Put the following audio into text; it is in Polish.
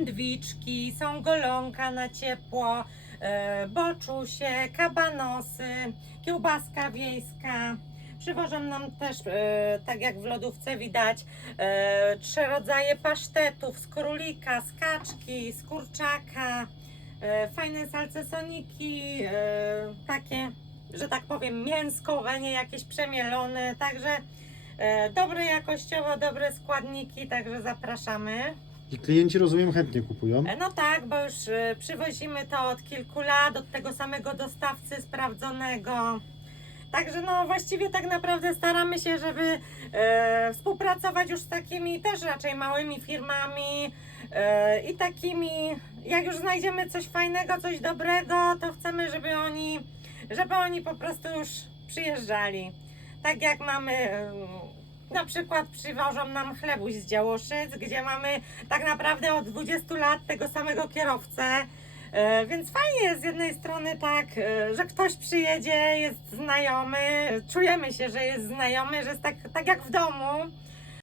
sendwiczki, są golonka na ciepło, e, boczusie, kabanosy, kiełbaska wiejska. Przywożą nam też, e, tak jak w lodówce widać, e, trzy rodzaje pasztetów z królika, z kaczki, z kurczaka, fajne salcesoniki, takie, że tak powiem, mięskowe, nie jakieś przemielone, także dobre jakościowo, dobre składniki, także zapraszamy. I klienci, rozumiem, chętnie kupują. E, No tak, bo już e, przywozimy to od kilku lat, od tego samego dostawcy sprawdzonego. Także no właściwie tak naprawdę staramy się, żeby e, współpracować już z takimi też raczej małymi firmami e, i takimi, jak już znajdziemy coś fajnego, coś dobrego, to chcemy, żeby oni, żeby oni po prostu już przyjeżdżali. Tak jak mamy, na przykład przywożą nam chlebuś z Działoszyc, gdzie mamy tak naprawdę od 20 lat tego samego kierowcę. E, Więc fajnie jest z jednej strony tak, e, że ktoś przyjedzie, jest znajomy, czujemy się, że jest znajomy, że jest tak, tak jak w domu.